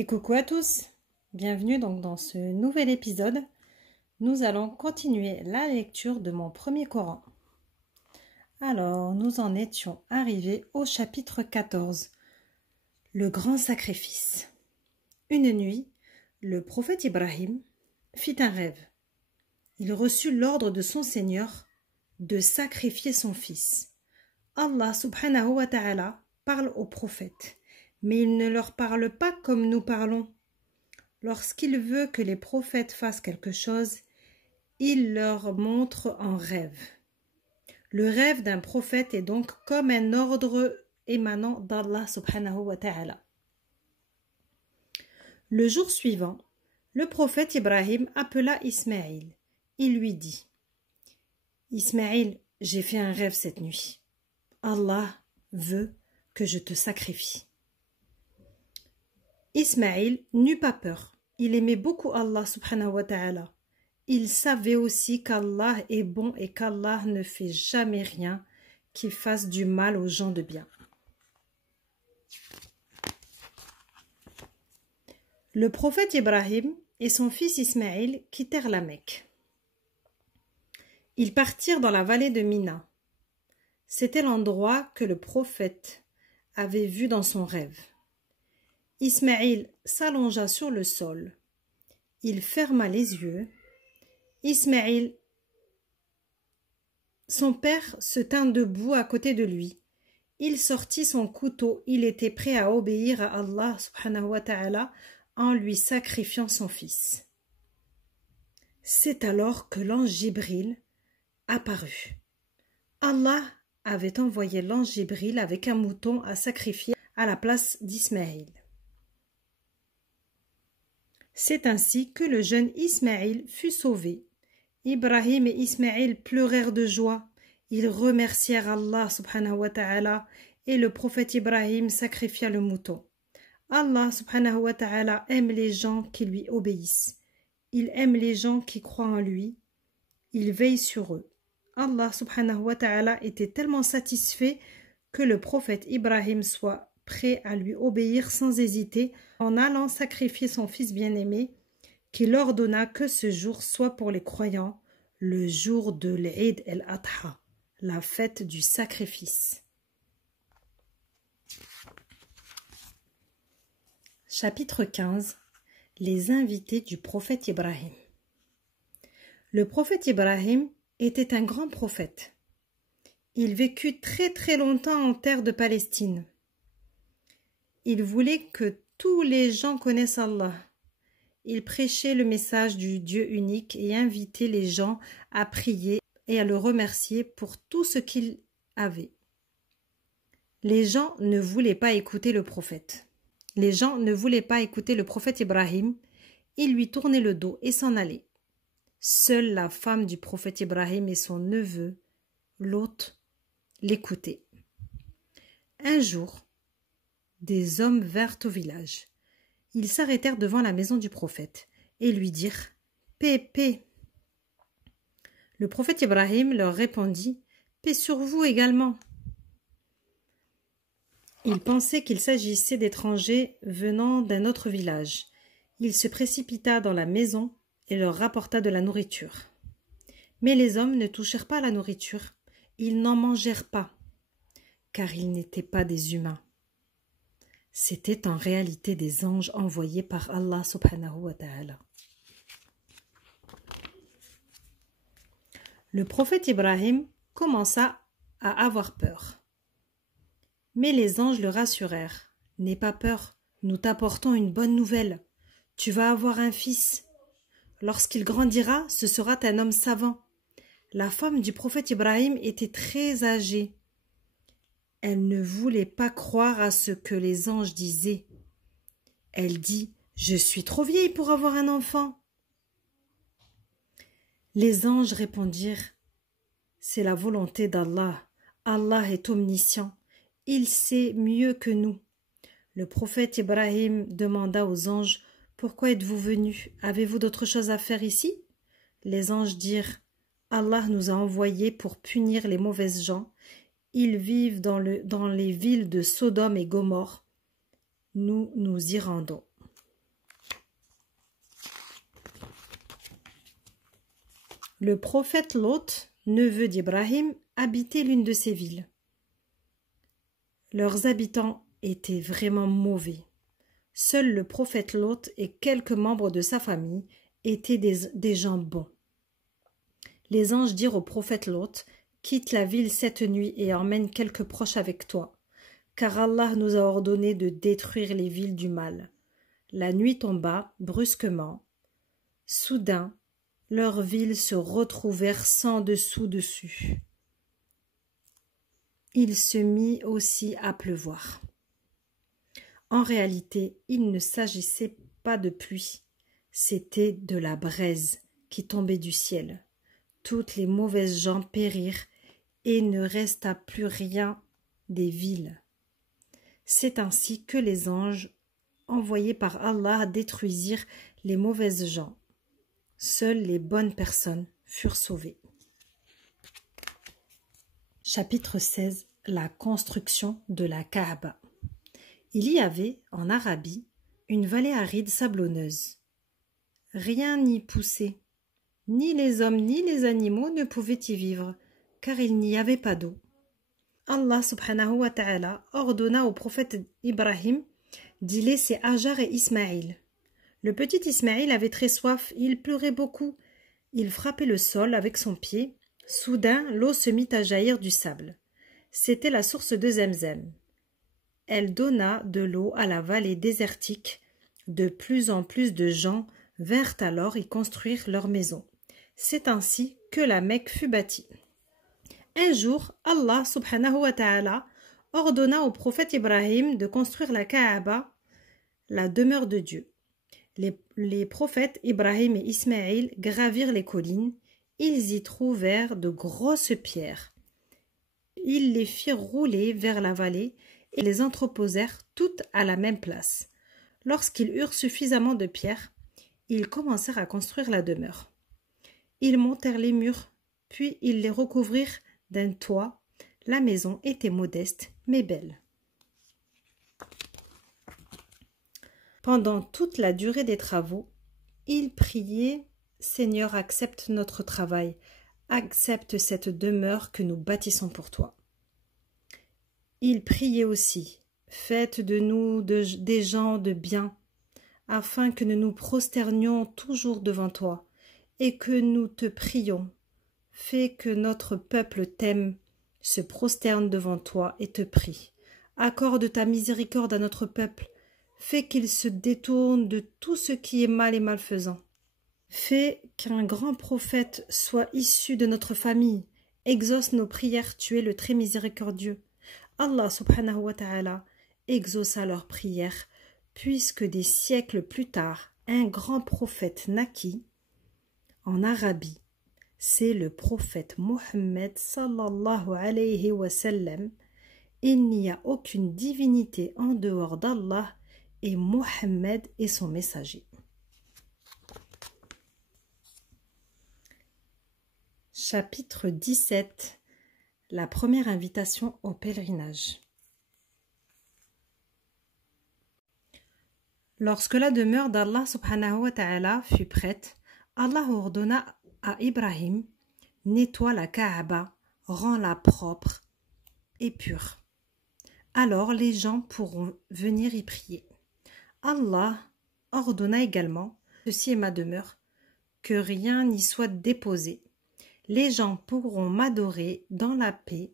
Et coucou à tous, bienvenue donc dans ce nouvel épisode. Nous allons continuer la lecture de mon premier Coran. Alors, nous en étions arrivés au chapitre 14, le grand sacrifice. Une nuit, le prophète Ibrahim fit un rêve. Il reçut l'ordre de son Seigneur de sacrifier son fils. Allah subhanahu wa ta'ala parle aux prophètes, mais il ne leur parle pas comme nous parlons. Lorsqu'il veut que les prophètes fassent quelque chose, il leur montre en rêve. Le rêve d'un prophète est donc comme un ordre émanant d'Allah subhanahu wa ta'ala. Le jour suivant, le prophète Ibrahim appela Ismaïl. Il lui dit: Ismaïl, j'ai fait un rêve cette nuit. Allah veut que je te sacrifie. Ismaïl n'eut pas peur. Il aimait beaucoup Allah subhanahu wa ta'ala. Il savait aussi qu'Allah est bon et qu'Allah ne fait jamais rien qui fasse du mal aux gens de bien. Le prophète Ibrahim et son fils Ismaïl quittèrent la Mecque. Ils partirent dans la vallée de Mina. C'était l'endroit que le prophète avait vu dans son rêve. Ismaïl s'allongea sur le sol. Il ferma les yeux. Ismaïl, son père, se tint debout à côté de lui. Il sortit son couteau. Il était prêt à obéir à Allah subhanahu wa ta'ala en lui sacrifiant son fils. C'est alors que l'ange Jibril apparut. Allah avait envoyé l'ange Jibril avec un mouton à sacrifier à la place d'Ismaïl. C'est ainsi que le jeune Ismaïl fut sauvé. Ibrahim et Ismaïl pleurèrent de joie. Ils remercièrent Allah subhanahu wa ta'ala et le prophète Ibrahim sacrifia le mouton. Allah subhanahu wa ta'ala aime les gens qui lui obéissent. Il aime les gens qui croient en lui. Il veille sur eux. Allah subhanahu wa ta'ala était tellement satisfait que le prophète Ibrahim soit prêt à lui obéir sans hésiter en allant sacrifier son fils bien-aimé, qu'il ordonna que ce jour soit pour les croyants le jour de l'Eid el-Adha, la fête du sacrifice. Chapitre 15. Les invités du prophète Ibrahim. Le prophète Ibrahim était un grand prophète. Il vécut très très longtemps en terre de Palestine. Il voulait que tous les gens connaissent Allah. Il prêchait le message du Dieu unique et invitait les gens à prier et à le remercier pour tout ce qu'il avait. Les gens ne voulaient pas écouter le prophète. Les gens ne voulaient pas écouter le prophète Ibrahim. Ils lui tournaient le dos et s'en allaient. Seule la femme du prophète Ibrahim et son neveu, Lot, l'écoutaient. Un jour, des hommes vinrent au village. Ils s'arrêtèrent devant la maison du prophète et lui dirent « Paix, paix !» Le prophète Ibrahim leur répondit « Paix sur vous également !» Il pensait qu'il s'agissait d'étrangers venant d'un autre village. Il se précipita dans la maison et leur rapporta de la nourriture. Mais les hommes ne touchèrent pas à la nourriture. Ils n'en mangèrent pas, car ils n'étaient pas des humains. C'étaient en réalité des anges envoyés par Allah subhanahu wa ta'ala. Le prophète Ibrahim commença à avoir peur. Mais les anges le rassurèrent. « N'aie pas peur, nous t'apportons une bonne nouvelle. Tu vas avoir un fils. Lorsqu'il grandira, ce sera un homme savant. » La femme du prophète Ibrahim était très âgée. Elle ne voulait pas croire à ce que les anges disaient. Elle dit « Je suis trop vieille pour avoir un enfant. » Les anges répondirent « C'est la volonté d'Allah. Allah est omniscient. Il sait mieux que nous. » Le prophète Ibrahim demanda aux anges « Pourquoi êtes-vous venus? Avez-vous d'autre chose à faire ici ?» Les anges dirent « Allah nous a envoyés pour punir les mauvaises gens. Ils vivent dans les villes de Sodome et Gomorrhe. Nous nous y rendons. » Le prophète Lot, neveu d'Ibrahim, habitait l'une de ces villes. Leurs habitants étaient vraiment mauvais. Seul le prophète Lot et quelques membres de sa famille étaient des gens bons. Les anges dirent au prophète Lot, « Quitte la ville cette nuit et emmène quelques proches avec toi, car Allah nous a ordonné de détruire les villes du mal. » La nuit tomba brusquement. Soudain, leurs villes se retrouvèrent sans dessous-dessus. Il se mit aussi à pleuvoir. En réalité, il ne s'agissait pas de pluie, c'était de la braise qui tombait du ciel. Toutes les mauvaises gens périrent et ne resta plus rien des villes. C'est ainsi que les anges envoyés par Allah détruisirent les mauvaises gens. Seules les bonnes personnes furent sauvées. Chapitre 16. La construction de la Kaaba. Il y avait, en Arabie, une vallée aride sablonneuse. Rien n'y poussait. Ni les hommes ni les animaux ne pouvaient y vivre, car il n'y avait pas d'eau. Allah subhanahu wa ta'ala ordonna au prophète Ibrahim d'y laisser Hajar et Ismaïl. Le petit Ismaïl avait très soif, il pleurait beaucoup. Il frappait le sol avec son pied. Soudain, l'eau se mit à jaillir du sable. C'était la source de Zemzem. Elle donna de l'eau à la vallée désertique. De plus en plus de gens vinrent alors y construire leurs maisons. C'est ainsi que la Mecque fut bâtie. Un jour, Allah subhanahu wa ta'ala ordonna au prophète Ibrahim de construire la Kaaba, la demeure de Dieu. Les prophètes Ibrahim et Ismaïl gravirent les collines. Ils y trouvèrent de grosses pierres. Ils les firent rouler vers la vallée et les entreposèrent toutes à la même place. Lorsqu'ils eurent suffisamment de pierres, ils commencèrent à construire la demeure. Ils montèrent les murs, puis ils les recouvrirent d'un toit. La maison était modeste mais belle. Pendant toute la durée des travaux, ils priaient « Seigneur, accepte notre travail, accepte cette demeure que nous bâtissons pour toi. » Ils priaient aussi « Faites de nous des gens de bien, afin que nous nous prosternions toujours devant toi, et que nous te prions. Fais que notre peuple t'aime, se prosterne devant toi et te prie. Accorde ta miséricorde à notre peuple, fais qu'il se détourne de tout ce qui est mal et malfaisant. Fais qu'un grand prophète soit issu de notre famille. Exauce nos prières, tu es le très miséricordieux. » Allah subhanahu wa ta'ala exauça leurs prières, puisque des siècles plus tard, un grand prophète naquit en Arabie. C'est le prophète Mohammed sallallahu alayhi wa sallam. Il n'y a aucune divinité en dehors d'Allah et Mohammed est son messager. Chapitre 17. La première invitation au pèlerinage. Lorsque la demeure d'Allah subhanahu wa ta'ala fut prête, Allah ordonna à Ibrahim « Nettoie la Kaaba, rends-la propre et pure. Alors les gens pourront venir y prier. » Allah ordonna également « Ceci est ma demeure, que rien n'y soit déposé. Les gens pourront m'adorer dans la paix.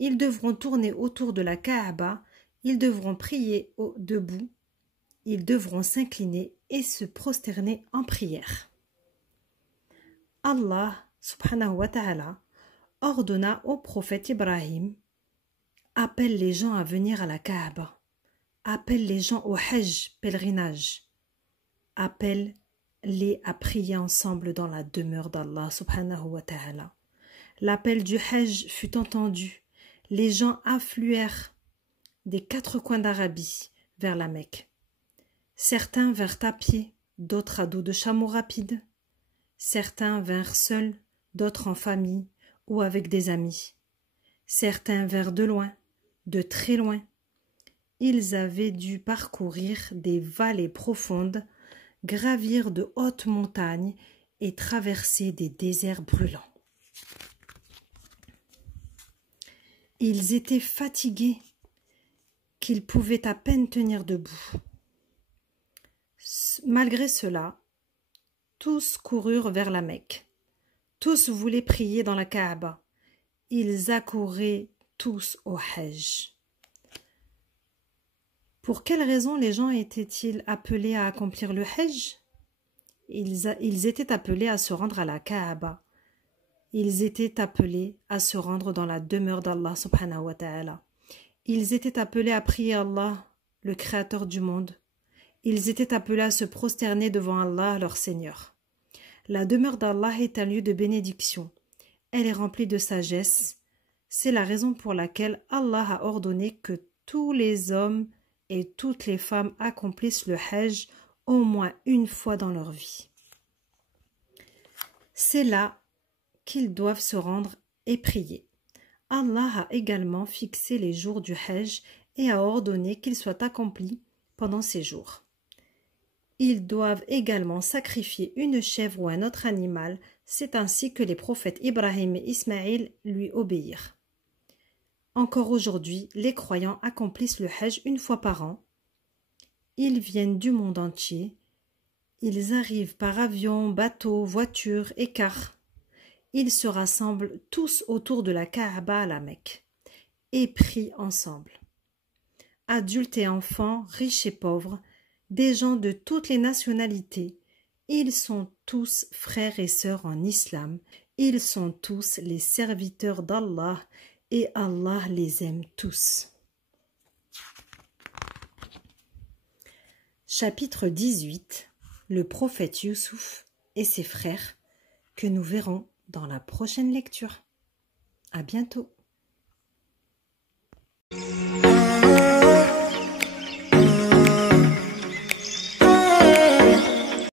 Ils devront tourner autour de la Kaaba. Ils devront prier debout. Ils devront s'incliner et se prosterner en prière. » Allah subhanahu wa ta'ala ordonna au prophète Ibrahim « Appelle les gens à venir à la Kaaba. Appelle les gens au Hajj, pèlerinage. Appelle-les à prier ensemble dans la demeure d'Allah subhanahu wa ta'ala. » L'appel du Hajj fut entendu. Les gens affluèrent des 4 coins d'Arabie vers la Mecque. Certains vinrent à pied, d'autres à dos de chameau rapide. Certains vinrent seuls, d'autres en famille ou avec des amis. Certains vinrent de loin, de très loin. Ils avaient dû parcourir des vallées profondes, gravir de hautes montagnes et traverser des déserts brûlants. Ils étaient fatigués, qu'ils pouvaient à peine tenir debout. Malgré cela, tous coururent vers la Mecque. Tous voulaient prier dans la Kaaba. Ils accouraient tous au Hajj. Pour quelle raison les gens étaient-ils appelés à accomplir le Hajj? Ils étaient appelés à se rendre à la Kaaba. Ils étaient appelés à se rendre dans la demeure d'Allah subhanahu wa ta'ala. Ils étaient appelés à prier Allah, le Créateur du monde. Ils étaient appelés à se prosterner devant Allah, leur Seigneur. La demeure d'Allah est un lieu de bénédiction. Elle est remplie de sagesse. C'est la raison pour laquelle Allah a ordonné que tous les hommes et toutes les femmes accomplissent le Hajj au moins une fois dans leur vie. C'est là qu'ils doivent se rendre et prier. Allah a également fixé les jours du Hajj et a ordonné qu'ils soient accomplis pendant ces jours. Ils doivent également sacrifier une chèvre ou un autre animal, c'est ainsi que les prophètes Ibrahim et Ismaïl lui obéirent. Encore aujourd'hui, les croyants accomplissent le Hajj une fois par an. Ils viennent du monde entier. Ils arrivent par avion, bateau, voiture et car. Ils se rassemblent tous autour de la Kaaba à la Mecque et prient ensemble. Adultes et enfants, riches et pauvres, des gens de toutes les nationalités, ils sont tous frères et sœurs en islam, ils sont tous les serviteurs d'Allah et Allah les aime tous. Chapitre 18. Le prophète Youssouf et ses frères, que nous verrons dans la prochaine lecture. À bientôt.